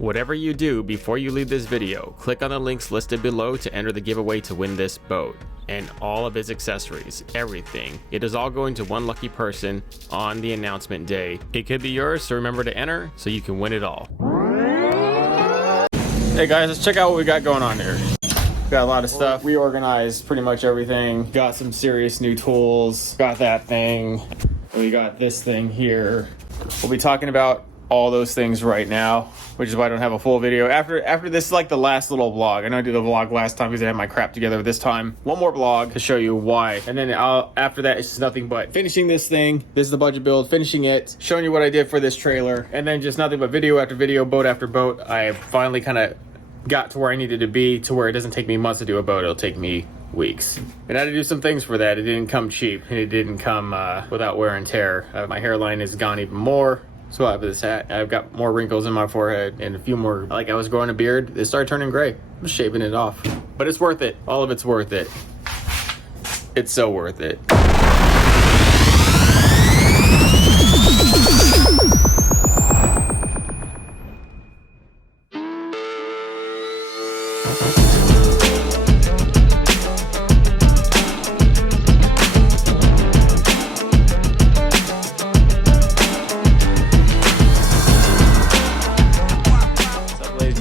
Whatever you do before you leave this video, click on the links listed below to enter the giveaway to win this boat and all of its accessories, everything. It is all going to one lucky person on the announcement day. It could be yours, so remember to enter so you can win it all. Hey guys, let's check out what we got going on here. Got a lot of stuff. Reorganized pretty much everything. Got some serious new tools. Got that thing. We got this thing here. We'll be talking about all those things right now, which is why I don't have a full video. After this is like the last little vlog. I know I did a vlog last time because I had my crap together. This time, one more vlog to show you why. And then after that, it's just nothing but finishing this thing. This is the budget build, finishing it, showing you what I did for this trailer, and then just nothing but video after video, boat after boat. I finally kind of got to where I needed to be, to where it doesn't take me months to do a boat. It'll take me weeks. And I had to do some things for that. It didn't come cheap, and it didn't come without wear and tear. My hairline has gone even more. So I have this hat. I've got more wrinkles in my forehead and a few more. Like I was growing a beard. It started turning gray. I'm shaving it off. But it's worth it. All of it's worth it. It's so worth it.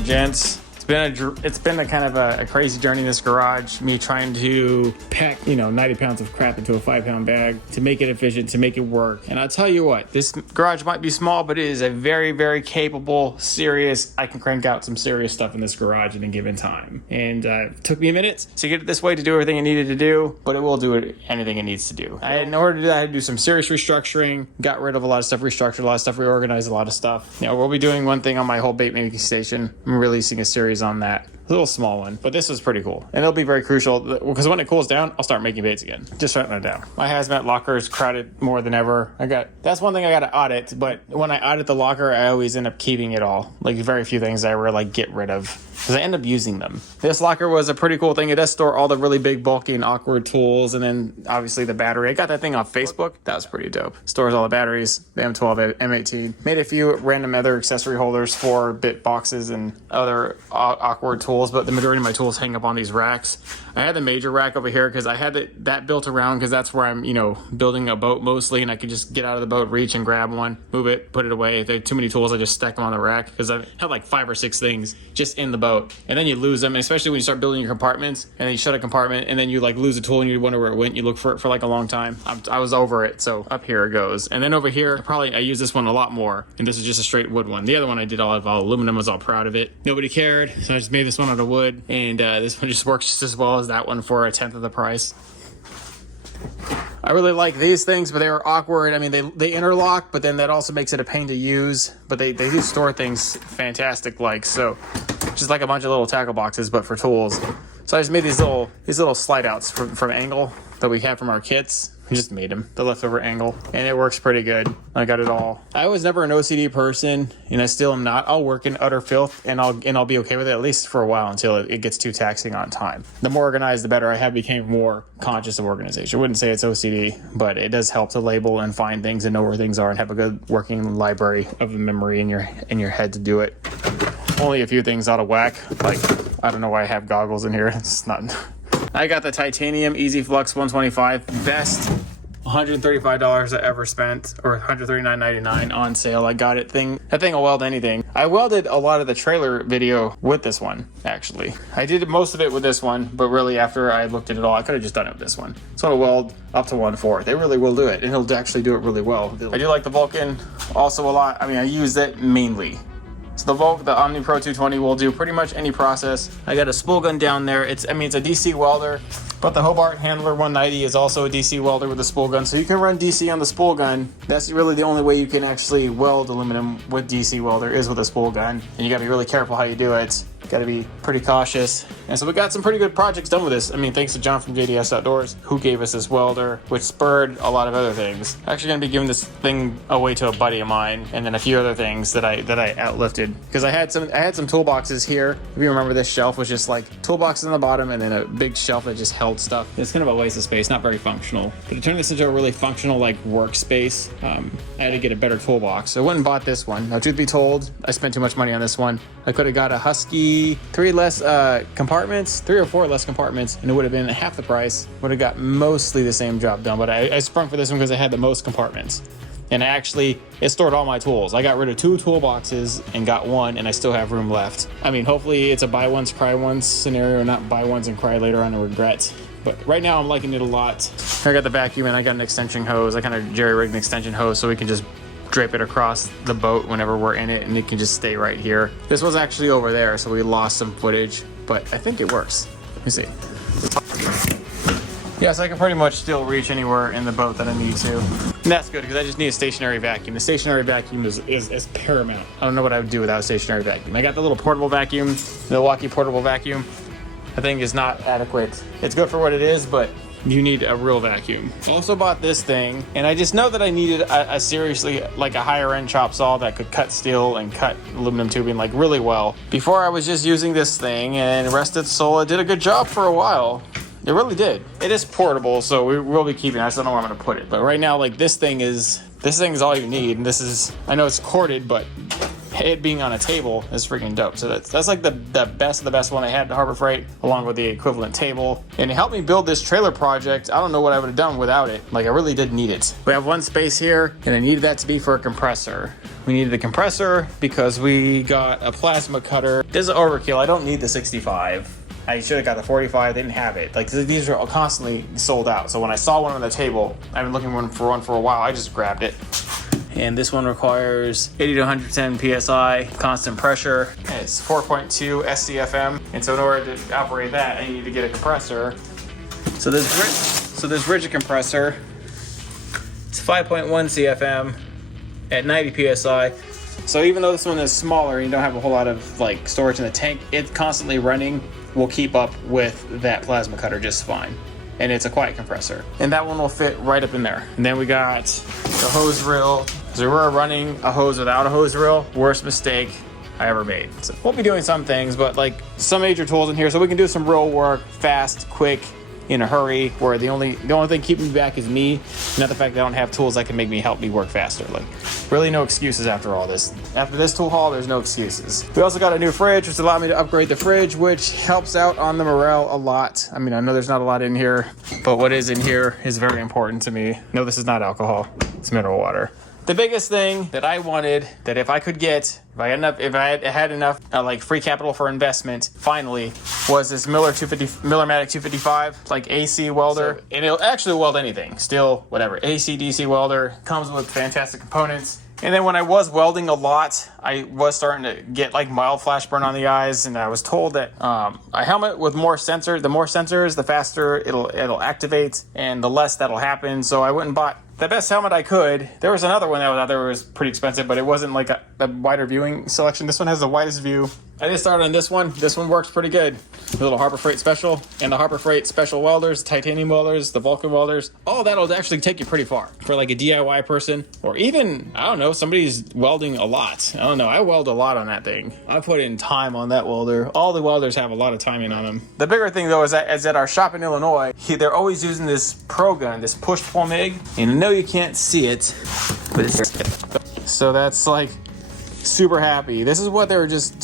Gents, it's been a kind of a crazy journey in this garage. Me trying to pack 90 pounds of crap into a 5-pound bag to make it efficient, to make it work. And I'll tell you what, this garage might be small, but it is a very, very capable, serious. I can crank out some serious stuff in this garage in a given time. And it took me a minute to get it this way, to do everything I needed to do, but it will do anything it needs to do. In order to do that, I had to do some serious restructuring. Got rid of a lot of stuff, restructured a lot of stuff, reorganized a lot of stuff. We'll be doing one thing on my whole bait making station. I'm releasing a series on that. A little small one, but this was pretty cool. And it'll be very crucial because when it cools down, I'll start making baits again. Just shutting it down. My hazmat locker is crowded more than ever. That's one thing I got to audit, but when I audit the locker, I always end up keeping it all. Like very few things I ever get rid of because I end up using them. This locker was a pretty cool thing. It does store all the really big, bulky, and awkward tools, and then obviously the battery. I got that thing off Facebook. That was pretty dope. Stores all the batteries, the M12, M18. Made a few random other accessory holders for bit boxes and other awkward tools, but the majority of my tools hang up on these racks. I had the major rack over here because I had that built around because that's where I'm, building a boat mostly, and I could just get out of the boat, reach and grab one, move it, put it away. If there are too many tools, I just stack them on the rack because I had like 5 or 6 things just in the boat. And then you lose them, and especially when you start building your compartments and then you shut a compartment and then you lose a tool and you wonder where it went. You look for it for like a long time. I was over it, so up here it goes. And then over here, I use this one a lot more, and this is just a straight wood one. The other one I did all of aluminum. I was all proud of it. Nobody cared, so I just made this one out of wood, and this one just works just as well as that one for 1/10 of the price. I really like these things, but they were awkward. I mean, they interlock, but then that also makes it a pain to use. But they do store things fantastic, so just like a bunch of little tackle boxes, but for tools. So I just made these little slide outs from Angle that we have from our kits. I just made them, the leftover Angle, and it works pretty good. I got it all. I was never an OCD person, and I still am not. I'll work in utter filth, and I'll be okay with it, at least for a while, until it gets too taxing on time. The more organized, the better. I have become more conscious of organization. I wouldn't say it's OCD, but it does help to label and find things and know where things are and have a good working library of memory in your head to do it. Only a few things out of whack, like I don't know why I have goggles in here. It's not. I got the titanium Easy Flux 125, best $135 I ever spent, or $139.99 on sale. I got it. That thing will weld anything. I welded a lot of the trailer video with this one, actually. I did most of it with this one, but really after I looked at it all, I could have just done it with this one. So it'll weld up to 1/4. They really will do it, and it'll actually do it really well. I do like the Vulcan also a lot. I mean, I use it mainly. So the Omni Pro 220 will do pretty much any process. I got a spool gun down there. It's a DC welder, but the Hobart Handler 190 is also a DC welder with a spool gun. So you can run DC on the spool gun. That's really the only way you can actually weld aluminum with DC welder is with a spool gun. And you gotta be really careful how you do it. Got to be pretty cautious. And so we got some pretty good projects done with this. I mean, thanks to John from JDS Outdoors, who gave us this welder, which spurred a lot of other things. Actually going to be giving this thing away to a buddy of mine, and then a few other things that I outlifted, because I had some toolboxes here. If you remember, this shelf was just like toolboxes on the bottom and then a big shelf that just held stuff. It's kind of a waste of space, not very functional. But to turn this into a really functional like workspace, I had to get a better toolbox. So I went and bought this one. Now, truth be told, I spent too much money on this one. I could have got a Husky, 3 or 4 less compartments, and it would have been half the price. Would have got mostly the same job done, but I sprung for this one because I had the most compartments. And it stored all my tools. I got rid of 2 toolboxes and got 1, and I still have room left. I mean, hopefully it's a buy once, cry once scenario, not buy once and cry later on and regret. But right now I'm liking it a lot. I got the vacuum and I got an extension hose. I kind of jerry-rigged an extension hose so we can just drape it across the boat whenever we're in it, and it can just stay right here. This was actually over there, so we lost some footage, but I think it works. Let me see. Yes, I can pretty much still reach anywhere in the boat that I need to. And that's good, because I just need a stationary vacuum. The stationary vacuum is paramount. I don't know what I would do without a stationary vacuum. I got the little portable vacuum, Milwaukee portable vacuum. I think is not adequate. It's good for what it is, but you need a real vacuum. Also bought this thing, and I just know that I needed a seriously, like a higher end chop saw that could cut steel and cut aluminum tubing like really well. Before I was just using this thing, and rest its soul, it did a good job for a while. It really did. It is portable, so we will be keeping it. I just don't know where I'm gonna put it. But right now, like this thing is all you need. And this is, I know it's corded, but it being on a table is freaking dope. So that's like the best of the best one I had at Harbor Freight, along with the equivalent table. And it helped me build this trailer project. I don't know what I would have done without it. Like, I really did need it. We have one space here, and I needed that to be for a compressor. We needed a compressor because we got a plasma cutter. This is overkill. I don't need the 65. I should have got the 45. They didn't have it. Like, these are constantly sold out. So when I saw one on the table, I've been looking for one for a while. I just grabbed it. And this one requires 80 to 110 PSI, constant pressure. And it's 4.2 SCFM. And so in order to operate that, I need to get a compressor. So this rigid compressor, it's 5.1 CFM at 90 PSI. So even though this one is smaller and you don't have a whole lot of like storage in the tank, it's constantly running will keep up with that plasma cutter just fine. And it's a quiet compressor. And that one will fit right up in there. And then we got the hose reel. So we were running a hose without a hose reel. Worst mistake I ever made. So we'll be doing some things, but like some major tools in here so we can do some real work fast, quick, in a hurry, where the only thing keeping me back is me, not the fact that I don't have tools that can help me work faster. Like, really no excuses after all this. After this tool haul, there's no excuses. We also got a new fridge, which allowed me to upgrade the fridge, which helps out on the morale a lot. I mean, I know there's not a lot in here, but what is in here is very important to me. No, this is not alcohol, it's mineral water. The biggest thing that I wanted, that if I could get, if I had enough like free capital for investment, finally, was this Millermatic 255, like AC welder. So, and it'll actually weld anything, steel, whatever. AC, DC welder, comes with fantastic components. And then when I was welding a lot, I was starting to get like mild flash burn on the eyes, and I was told that a helmet with more sensors, the faster it'll activate, and the less that'll happen. So I went and bought the best helmet I could. There was another one that was out there, was pretty expensive, but it wasn't like a wider viewing selection. This one has the widest view. I just started on this one. This one works pretty good. The little Harbor Freight Special and the Harbor Freight Special welders, titanium welders, the Vulcan welders. All that'll actually take you pretty far for like a DIY person, or even, I don't know, somebody's welding a lot. I don't know. I weld a lot on that thing. I put in time on that welder. All the welders have a lot of timing on them. The bigger thing though is that at our shop in Illinois, they're always using this Pro gun, this push-pull MIG. And I know you can't see it, but it's so that's like super happy. This is what they're just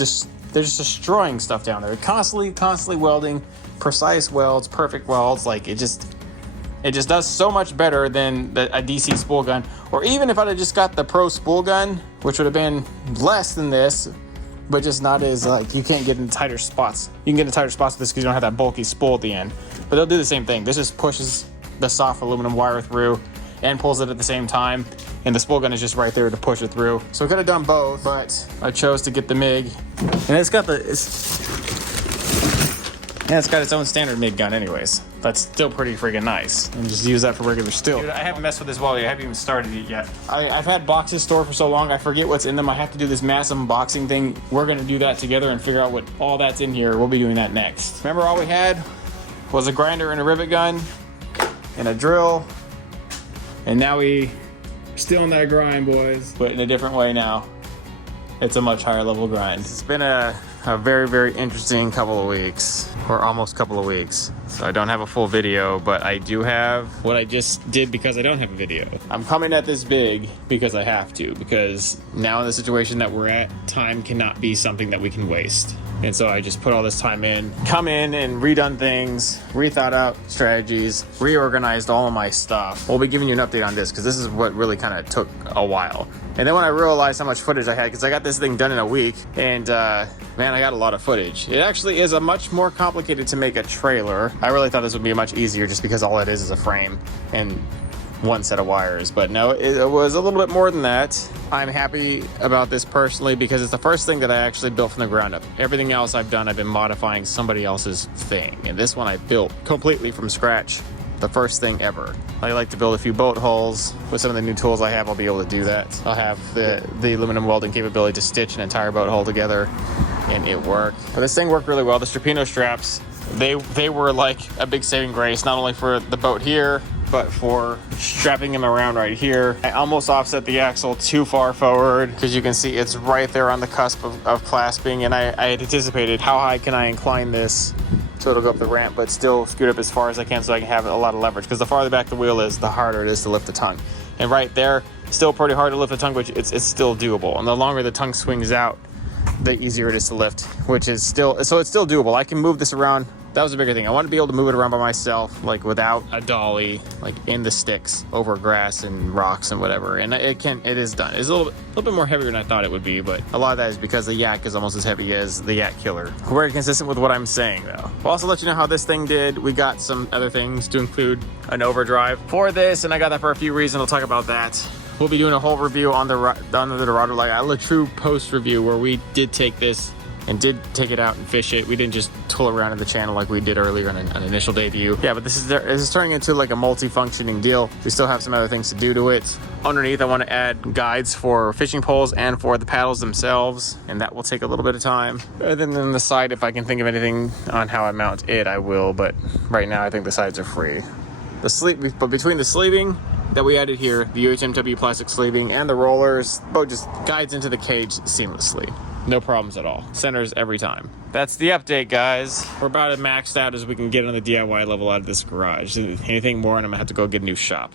destroying stuff down there. Constantly welding, precise welds, perfect welds. Like it just does so much better than a DC spool gun. Or even if I'd have just got the Pro spool gun, which would have been less than this, but just not as like, you can't get in tighter spots. You can get in tighter spots with this because you don't have that bulky spool at the end. But they'll do the same thing. This just pushes the soft aluminum wire through and pulls it at the same time, and the spool gun is just right there to push it through. So I could have done both, but I chose to get the MIG, and it's got its own standard MIG gun anyways. that's still pretty freaking nice. And just use that for regular steel. Dude, I haven't messed with this well yet. I haven't even started it yet. I've had boxes stored for so long, I forget what's in them. I have to do this massive unboxing thing. We're gonna do that together and figure out what all that's in here. We'll be doing that next. Remember, all we had was a grinder and a rivet gun and a drill. And now we still in that grind, boys, but in a different way now. It's a much higher level grind. It's been a very, very interesting couple of weeks, or almost couple of weeks. So I don't have a full video, but I do have what I just did because I don't have a video. I'm coming at this big because I have to, because now in the situation that we're at, time cannot be something that we can waste. And so I just put all this time in, come in and redone things, rethought out strategies, reorganized all of my stuff. We'll be giving you an update on this because this is what really kind of took a while. And then when I realized how much footage I had, because I got this thing done in a week, and man, I got a lot of footage. It actually is a much more complicated to make a trailer. I really thought this would be much easier just because all it is a frame and one set of wires, but no, it was a little bit more than that. I'm happy about this personally because it's the first thing that I actually built from the ground up. Everything else I've done, I've been modifying somebody else's thing, and this one I built completely from scratch. The first thing ever. I like to build a few boat hulls. With some of the new tools I have, I'll be able to do that. I'll have the aluminum welding capability to stitch an entire boat hull together, and it worked. But this thing worked really well. The Strapino straps, they were like a big saving grace, not only for the boat here, but for strapping them around right here. I almost offset the axle too far forward because you can see it's right there on the cusp of clasping, and I had anticipated how high can I incline this so it'll go up the ramp but still scoot up as far as I can so I can have a lot of leverage, because the farther back the wheel is, the harder it is to lift the tongue. And right there, still pretty hard to lift the tongue, which it's still doable. And the longer the tongue swings out, the easier it is to lift, which is still, so it's still doable. I can move this around. That was a bigger thing. I wanted to be able to move it around by myself, like without a dolly, like in the sticks over grass and rocks and whatever. And it is done. It's a little bit more heavier than I thought it would be, but a lot of that is because the yak is almost as heavy as the Yak Killer. Very consistent with what I'm saying though. We'll also let you know how this thing did. We got some other things to include an overdrive for this, and I got that for a few reasons. I'll talk about that. We'll be doing a whole review on the Dorado, like a true post review where we did take this and did take it out and fish it. We didn't just tool around in the channel like we did earlier on an initial debut. Yeah, but this is turning into like a multi-functioning deal. We still have some other things to do to it. Underneath, I want to add guides for fishing poles and for the paddles themselves, and that will take a little bit of time. Other than on the side, if I can think of anything on how I mount it, I will, but right now I think the sides are free. But between the sleeving that we added here, the UHMW plastic sleeving, and the rollers, boat just guides into the cage seamlessly. No problems at all. Centers every time. That's the update, guys. We're about as maxed out as we can get on the DIY level out of this garage. Anything more and I'm gonna have to go get a new shop.